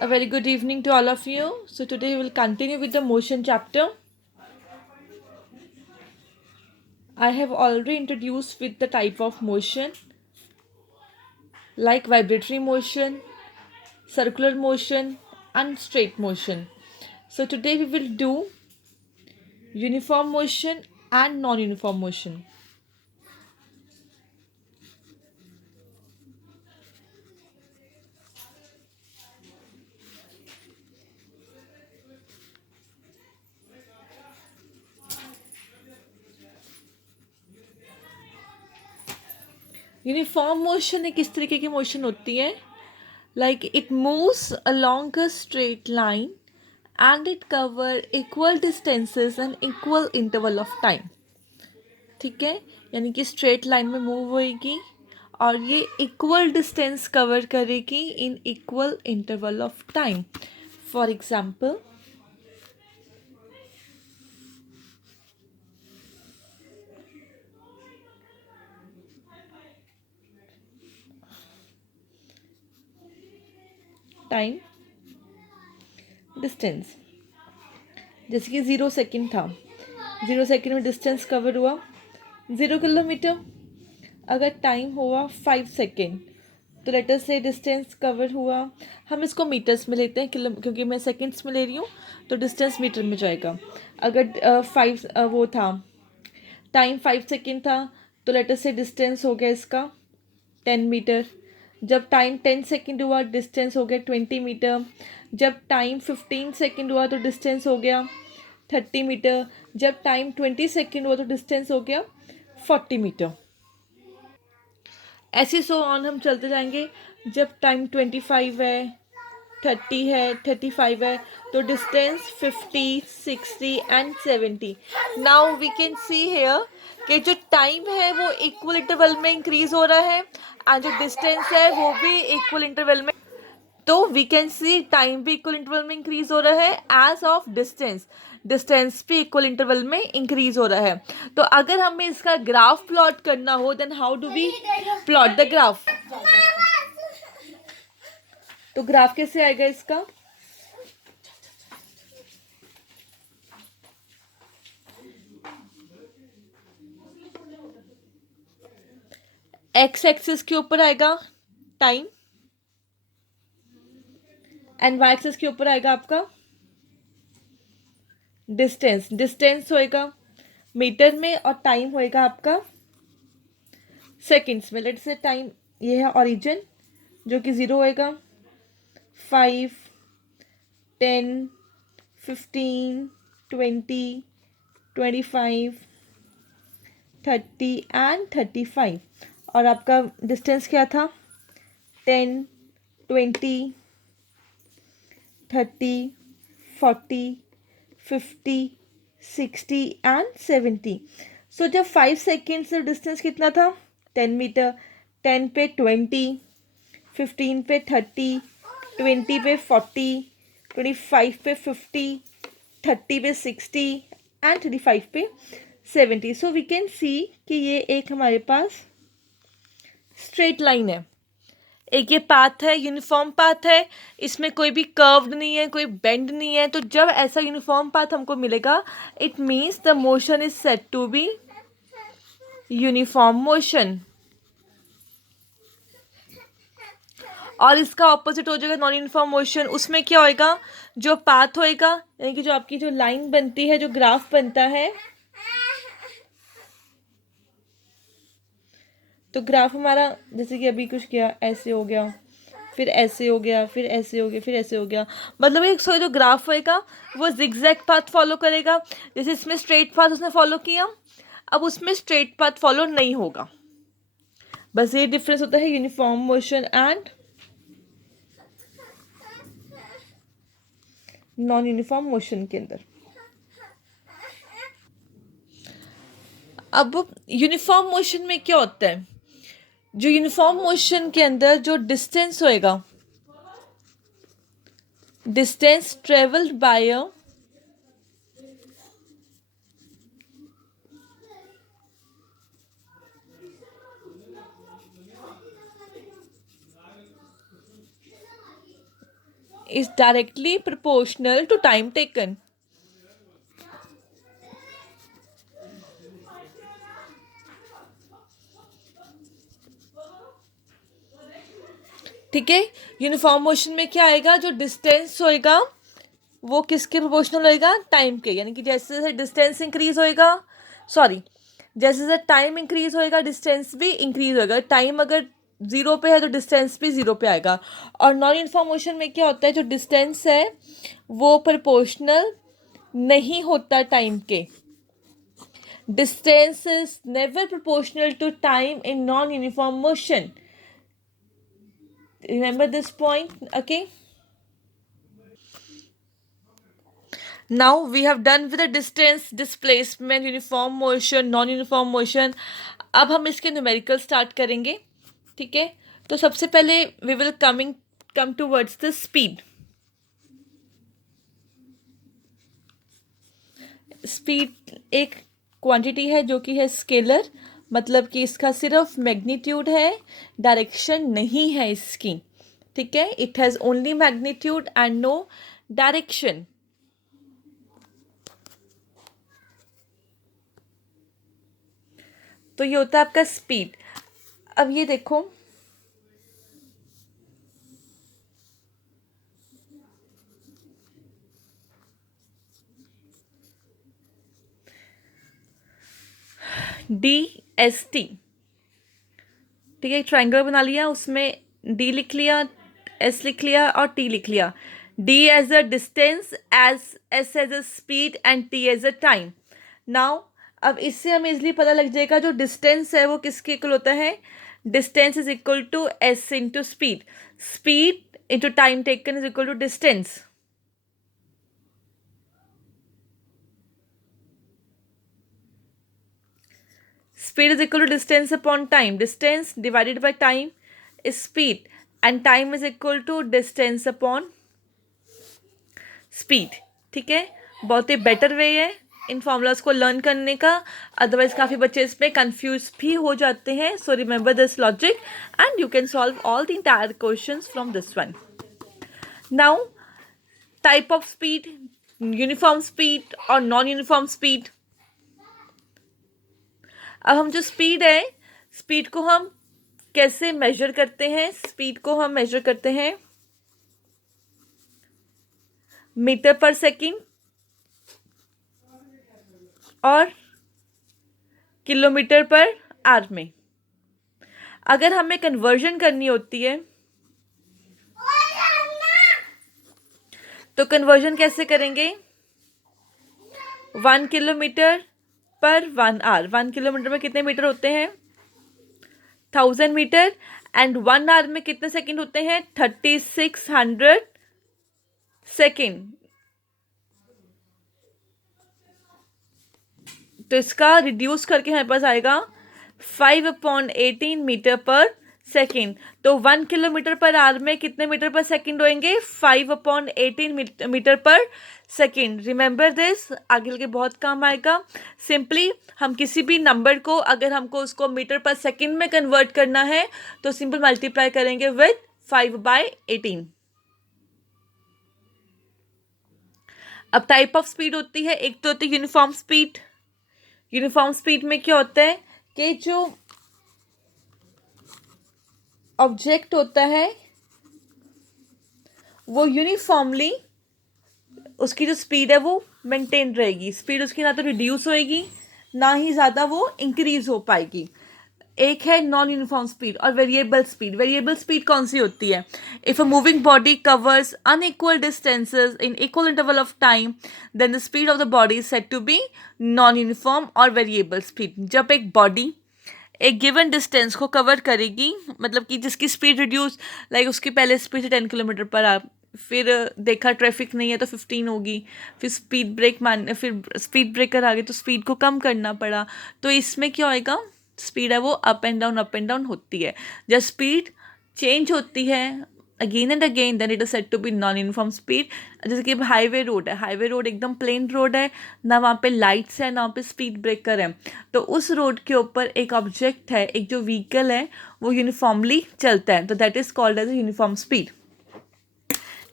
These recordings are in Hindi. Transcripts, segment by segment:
A very good evening to all of you. So today we will continue with the motion chapter. I have already introduced with the type of motion like vibratory motion, circular motion and straight motion. So today we will do uniform motion and non-uniform motion. Uniform motion एक इस तरीके की मोशन होती है like it moves along a straight line and it cover equal distances and equal interval of time. ठीक है, यानी कि स्ट्रेट लाइन में मूव होएगी और ये इक्वल डिस्टेंस कवर करेगी इन equal interval of time. For example time distance, जैसे कि 0 सेकेंड था, 0 सेकेंड में डिस्टेंस कवर हुआ 0 किलोमीटर. अगर टाइम हुआ 5 सेकेंड तो लेटर से डिस्टेंस कवर हुआ, हम इसको मीटर्स में लेते हैं किलो, क्योंकि मैं सेकेंड्स में ले रही हूँ तो डिस्टेंस मीटर में जाएगा. अगर वो था, टाइम 5 सेकेंड था तो लेटर से डिस्टेंस हो गया इसका 10 मीटर. जब टाइम 10 सेकेंड हुआ डिस्टेंस हो गया 20 मीटर. जब टाइम 15 सेकेंड हुआ तो डिस्टेंस हो गया 30 मीटर. जब टाइम 20 सेकेंड हुआ तो डिस्टेंस हो गया 40 मीटर. ऐसे सो ऑन हम चलते जाएंगे. जब टाइम 25 है, 30 है, 35 है तो distance 50, 60 and 70. Now we can see here कि जो टाइम है वो इक्वल इंटरवल में इंक्रीज हो रहा है एंड जो डिस्टेंस है वो भी इक्वल इंटरवल में. तो वी कैन सी टाइम भी इक्वल इंटरवल में इंक्रीज हो रहा है एज ऑफ डिस्टेंस. डिस्टेंस भी इक्वल इंटरवल में इंक्रीज हो रहा है. तो अगर हमें इसका ग्राफ प्लॉट करना हो then how do we plot the graph. तो ग्राफ कैसे आएगा इसका. एक्स एक्सिस के ऊपर आएगा टाइम एंड वाई एक्सिस के ऊपर आएगा आपका डिस्टेंस. डिस्टेंस होएगा मीटर में और टाइम होएगा आपका सेकंड्स में. लेट से टाइम ये है ओरिजिन जो कि 0 होएगा, 5, 10, 15, 20, 25, 30 एंड 35. और आपका डिस्टेंस क्या था 10, 20, 30, 40, 50, 60 एंड 70. सो जब 5 सेकेंड से डिस्टेंस कितना था 10 मीटर. 10 पे 20, 15 पे 30, 20 पे 40, 25 पे 50, 30 पे 60 एंड 35 पे 70. सो वी कैन सी कि ये एक हमारे पास स्ट्रेट लाइन है. एक ये पाथ है, यूनिफॉर्म पाथ है, इसमें कोई भी कर्व्ड नहीं है, कोई बेंड नहीं है. तो जब ऐसा यूनिफॉर्म पाथ हमको मिलेगा it means the motion is said to be uniform motion. और इसका ऑपोजिट हो जाएगा नॉन यूनिफॉर्म मोशन. उसमें क्या होएगा, जो पाथ होएगा यानी कि जो आपकी जो लाइन बनती है, जो ग्राफ बनता है, तो ग्राफ हमारा जैसे कि अभी कुछ किया ऐसे हो गया, फिर ऐसे हो गया, फिर ऐसे हो गया, फिर ऐसे हो गया. मतलब एक सो जो ग्राफ होएगा वो जिगजैग पाथ फॉलो करेगा. जैसे इसमें स्ट्रेट पाथ उसने फॉलो किया, अब उसमें स्ट्रेट पाथ फॉलो नहीं होगा. बस ये डिफरेंस होता है uniform motion and non uniform motion के अंदर. अब यूनिफॉर्म मोशन में क्या होता है, जो यूनिफॉर्म मोशन के अंदर जो डिस्टेंस होएगा, distance travelled by a is directly proportional to time taken. ठीक है, यूनिफॉर्म मोशन में क्या आएगा, जो डिस्टेंस होएगा वो किसके प्रोपोर्शनल होएगा, टाइम के, यानी कि जैसे जैसे डिस्टेंस इंक्रीज होएगा, सॉरी, जैसे जैसे टाइम इंक्रीज होएगा डिस्टेंस भी इंक्रीज होएगा. टाइम अगर जीरो पे है तो डिस्टेंस भी जीरो पे आएगा. और नॉन यूनिफॉर्म मोशन में क्या होता है, जो डिस्टेंस है वो प्रोपोर्शनल नहीं होता टाइम के. Distance is never proportional to time in non uniform motion. Remember this point, okay? Now we have done with the distance, displacement, uniform motion, non uniform motion. अब हम इसके न्यूमेरिकल स्टार्ट करेंगे. ठीक है, तो सबसे पहले we will come towards the speed. Speed एक क्वांटिटी है जो कि है स्केलर, मतलब कि इसका सिर्फ मैग्नीट्यूड है, डायरेक्शन नहीं है इसकी. ठीक है, it has only magnitude and no direction. तो ये होता है आपका स्पीड. अब ये देखो, DST. ठीक है, ट्रायंगल बना लिया, उसमें D लिख लिया, S लिख लिया और T लिख लिया. D as a distance, S as a speed and T as a time. Now अब इससे हमें इजली पता लग जाएगा जो डिस्टेंस है वो किसके इक्वल होता है. Distance is equal to S into speed. Speed into time taken is equal to distance. Speed is equal to distance upon time. Distance divided by time is speed, and time is equal to distance upon speed. ठीक है, बहुत ही बेटर वे है इन फॉर्मूलाज को लर्न करने का, अदरवाइज काफ़ी बच्चे इसमें कंफ्यूज भी हो जाते हैं. So remember this logic and you can solve all the entire questions from this one. Now type of speed, uniform speed और नॉन यूनिफॉर्म स्पीड. अब हम जो स्पीड है, स्पीड को हम कैसे मेजर करते हैं. स्पीड को हम मेजर करते हैं मीटर पर सेकंड और किलोमीटर पर आवर में. अगर हमें कन्वर्जन करनी होती है तो कन्वर्जन कैसे करेंगे. 1 किलोमीटर पर 1 आवर. 1 किलोमीटर में कितने मीटर होते हैं, 1000 मीटर. एंड 1 आवर में कितने सेकंड होते हैं, 3600 सेकंड. तो इसका रिड्यूस करके हमारे पास आएगा 5/18 मीटर पर सेकंड. तो 1 किलोमीटर पर आवर में कितने मीटर पर सेकंड होंगे, 5/18 मीटर पर सेकंड. रिमेंबर दिस, आगे के बहुत काम आएगा. सिंपली हम किसी भी नंबर को अगर हमको उसको मीटर पर सेकंड में कन्वर्ट करना है तो सिंपल मल्टीप्लाई करेंगे विद 5/18. अब टाइप ऑफ स्पीड होती है, एक तो होती है यूनिफॉर्म स्पीड. यूनिफॉर्म स्पीड में क्या होता है कि जो ऑब्जेक्ट होता है वो यूनिफॉर्मली उसकी जो स्पीड है वो मेंटेन रहेगी. स्पीड उसकी ना तो रिड्यूस होएगी ना ही ज़्यादा वो इंक्रीज हो पाएगी. एक है नॉन यूनिफॉर्म स्पीड और वेरिएबल स्पीड. वेरिएबल स्पीड कौन सी होती है, if a moving body covers unequal distances in equal interval of time then the speed of the body is said to be non uniform और वेरिएबल स्पीड. जब एक बॉडी एक गिवन डिस्टेंस को कवर करेगी, मतलब कि जिसकी स्पीड रिड्यूस, लाइक उसकी पहले स्पीड है 10 किलोमीटर पर आवर, फिर देखा ट्रैफिक नहीं है तो 15 होगी, फिर फिर स्पीड ब्रेकर आ गए तो स्पीड को कम करना पड़ा. तो इसमें क्या होएगा, स्पीड है वो अप एंड डाउन होती है. जब स्पीड चेंज होती है again and again then it is said to be non uniform speed. जैसे कि हाईवे रोड है, हाईवे रोड एकदम प्लेन रोड है, ना वहाँ पे लाइट्स है ना वहाँ पे स्पीड ब्रेकर है. तो उस रोड के ऊपर एक ऑब्जेक्ट है, एक जो व्हीकल है वो यूनिफॉर्मली चलता है, तो that is called as uniform speed.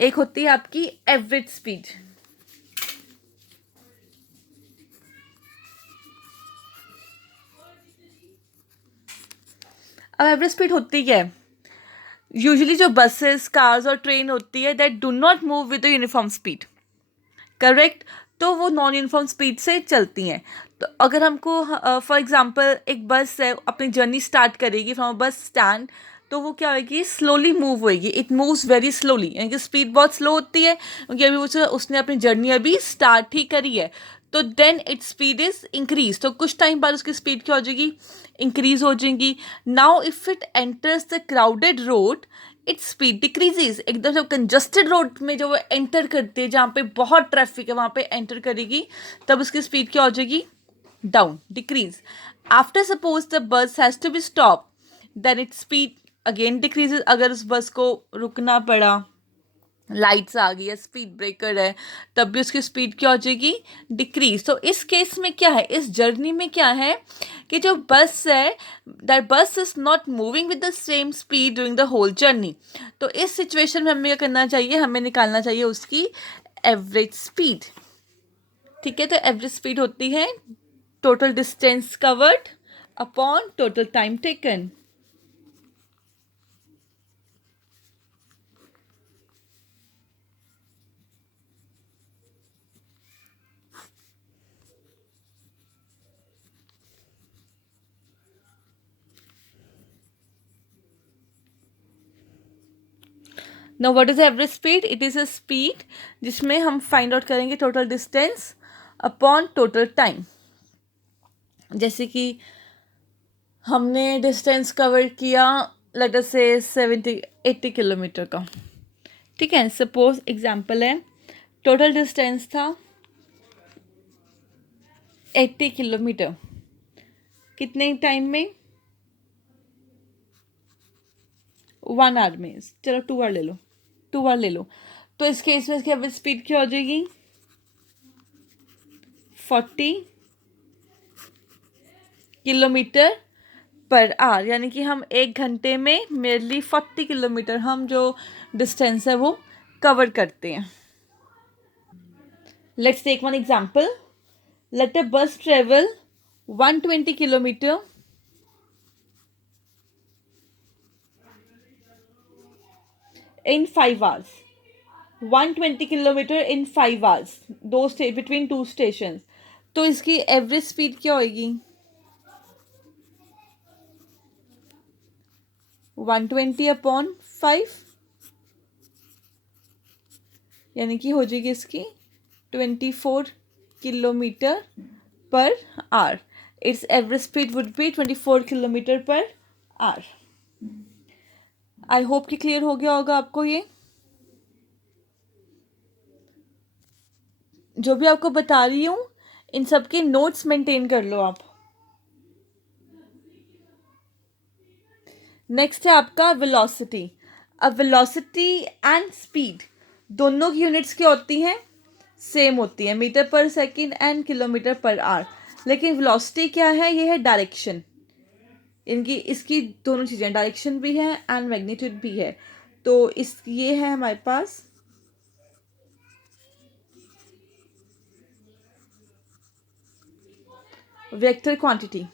एक होती है आपकी एवरेज स्पीड। अब एवरेज स्पीड होती क्या है? यूजुअली जो बसेस, कार्स और ट्रेन होती है that do not move with the uniform speed, correct? तो वो नॉन यूनिफॉर्म स्पीड से चलती हैं। तो अगर हमको फॉर एग्जांपल एक बस है, अपनी जर्नी स्टार्ट करेगी फ्रॉम बस स्टैंड, तो वो क्या होगी, स्लोली मूव होएगी, इट मूव्स वेरी स्लोली, यानी कि स्पीड बहुत स्लो होती है क्योंकि अभी उसने अपनी जर्नी अभी स्टार्ट ही करी है। तो then its speed is increase, तो कुछ टाइम बाद उसकी स्पीड क्या हो जाएगी, इंक्रीज हो जाएगी। Now if it enters the crowded road, its speed decreases. एकदम से कंजस्टेड रोड में जो वो एंटर करती है, जहाँ पे बहुत ट्रैफिक है, वहाँ पे एंटर करेगी, तब उसकी स्पीड क्या हो जाएगी, down, decrease. After suppose the bus has to be stop, then its speed again decreases. अगर उस बस को रुकना पड़ा, लाइट्स आ गई है, स्पीड ब्रेकर है, तब भी उसकी स्पीड क्या हो जाएगी, डिक्रीज। तो इस केस में क्या है, इस जर्नी में क्या है कि जो बस है, that bus is not moving with the same speed during the whole journey. तो इस सिचुएशन में हमें क्या करना चाहिए, हमें निकालना चाहिए उसकी एवरेज स्पीड। ठीक है, तो एवरेज स्पीड होती है total distance covered upon total time taken. Now what is average speed? It is a speed जिसमें हम फाइंड आउट करेंगे total distance upon total time. जैसे कि हमने डिस्टेंस कवर किया, लेट अस से 70-80 किलोमीटर का, ठीक है, सपोज एग्जांपल है, टोटल डिस्टेंस था 80 किलोमीटर, कितने टाइम में, 1 आवर में। चलो 2 आवर ले लो, 2 आवर ले लो। तो इस केस में इसकी एवरेज स्पीड क्या हो जाएगी, 40 किलोमीटर पर आवर, यानी कि हम 1 घंटे में मेरली 40 किलोमीटर हम जो डिस्टेंस है वो कवर करते हैं। Let's take one example, let a bus travel 120 kilometre in 5 hours, 120 kilometre in 5 hours, between 2 station. तो इसकी एवरेज स्पीड क्या होगी, 120 अपॉन 5, यानी कि हो जाएगी इसकी 24 kilometre per hour. It's average speed would be 24 kilometre per hour. I hope कि क्लियर हो गया होगा आपको ये। जो भी आपको बता रही हूँ, इन सब के नोट्स मेंटेन कर लो आप। नेक्स्ट है आपका वेलोसिटी। अब वेलोसिटी एंड स्पीड दोनों की यूनिट्स क्या होती हैं, सेम होती है, मीटर पर second and kilometre per hour. लेकिन वेलोसिटी क्या है, ये है डायरेक्शन। इनकी इसकी दोनों चीज़ें, डायरेक्शन भी है एंड मैग्नीट्यूड भी है। तो इस ये है हमारे पास vector quantity.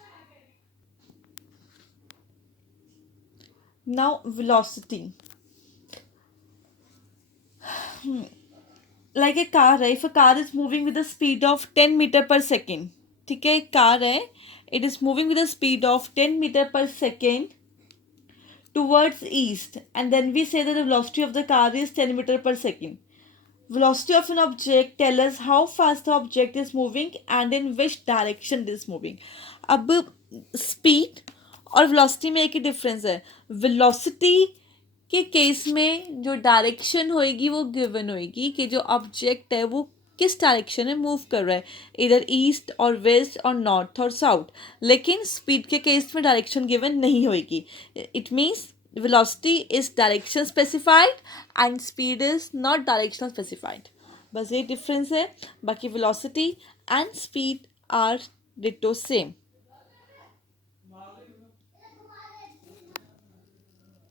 Now velocity, like a car है, if a car is moving with the speed of 10 metre per second, ठीक है, एक कार है, it is moving with the speed of 10 metre per second towards east, and then we say that the velocity of the car is 10 meter per second. Velocity of an object tell us how fast the object is moving and in which direction it is moving. अब speed और velocity में एक ही difference है। velocity के केस में जो डायरेक्शन होएगी वो गिवन होएगी कि जो ऑब्जेक्ट है वो किस डायरेक्शन में मूव कर रहा है, इधर ईस्ट और वेस्ट और नॉर्थ और साउथ। लेकिन स्पीड के केस में डायरेक्शन गिवन नहीं होएगी। It means velocity is direction specified and speed is not direction specified। बस ये डिफरेंस है, बाकी velocity and speed are ditto same।